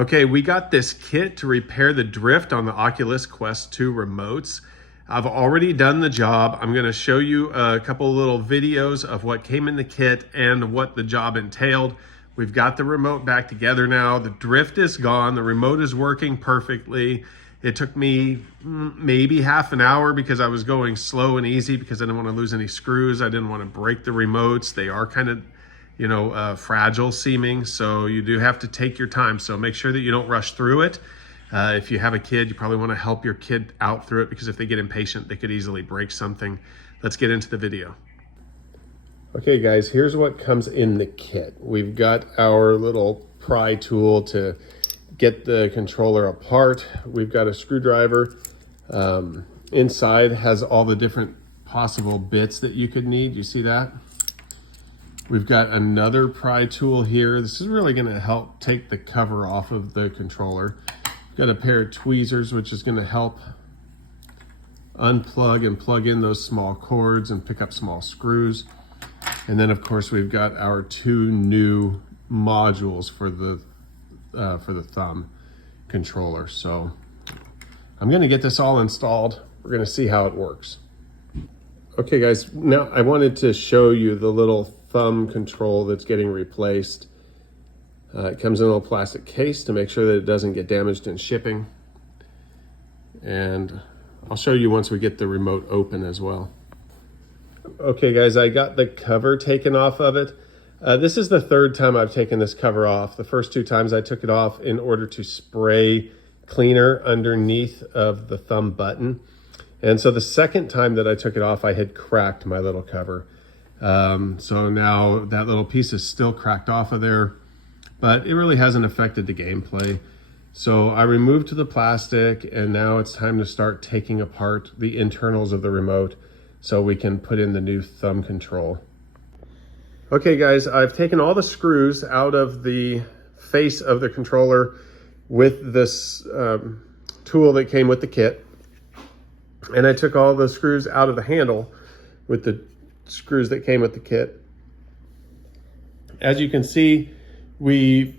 Okay, we got this kit to repair the drift on the Oculus Quest 2 remotes. I've already done the job. I'm gonna show you a couple little videos of what came in the kit and what the job entailed. We've got the remote back together now. The drift is gone. The remote is working perfectly. It took me maybe half an hour because I was going slow and easy because I didn't want to lose any screws. I didn't want to break the remotes. They are kind of, fragile seeming. So you do have to take your time. So make sure that you don't rush through it. If you have a kid, you probably want to help your kid out through it because if they get impatient, they could easily break something. Let's get into the video. Okay guys, here's what comes in the kit. We've got our little pry tool to get the controller apart. We've got a screwdriver. Inside has all the different possible bits that you could need. You see that? We've got another pry tool here. This is really gonna help take the cover off of the controller. We've got a pair of tweezers, which is gonna help unplug and plug in those small cords and pick up small screws. And then of course we've got our two new modules for the thumb controller. So I'm gonna get this all installed. We're gonna see how it works. Okay guys, now I wanted to show you the little thumb control that's getting replaced. It comes in a little plastic case to make sure that it doesn't get damaged in shipping. And I'll show you once we get the remote open as well. Okay guys, I got the cover taken off of it. This is the third time I've taken this cover off. The first two times I took it off in order to spray cleaner underneath of the thumb button. And so the second time that I took it off, I had cracked my little cover. So now that little piece is still cracked off of there, but it really hasn't affected the gameplay. So I removed the plastic and now it's time to start taking apart the internals of the remote so we can put in the new thumb control. Okay guys, I've taken all the screws out of the face of the controller with this tool that came with the kit. And I took all the screws out of the handle with the screws that came with the kit. As you can see, we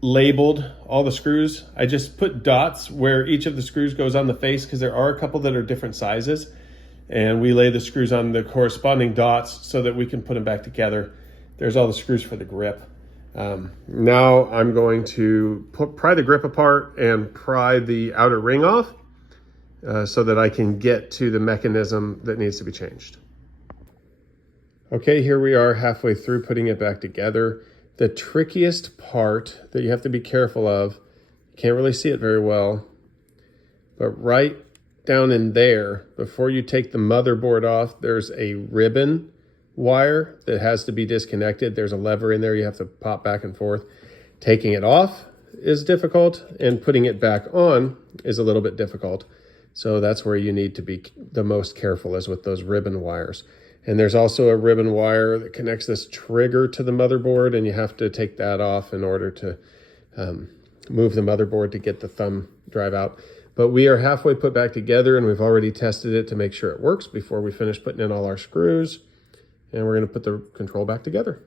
labeled all the screws. I just put dots where each of the screws goes on the face because there are a couple that are different sizes. And we lay the screws on the corresponding dots so that we can put them back together. There's all the screws for the grip. Now I'm going to pry the grip apart and pry the outer ring off so that I can get to the mechanism that needs to be changed. Okay, here we are halfway through putting it back together. The trickiest part that you have to be careful of, you can't really see it very well, but right down in there, before you take the motherboard off, there's a ribbon wire that has to be disconnected. There's a lever in there you have to pop back and forth. Taking it off is difficult and putting it back on is a little bit difficult. So that's where you need to be the most careful, is with those ribbon wires. And there's also a ribbon wire that connects this trigger to the motherboard, and you have to take that off in order to move the motherboard to get the thumb drive out. But we are halfway put back together and we've already tested it to make sure it works before we finish putting in all our screws. And we're going to put the control back together.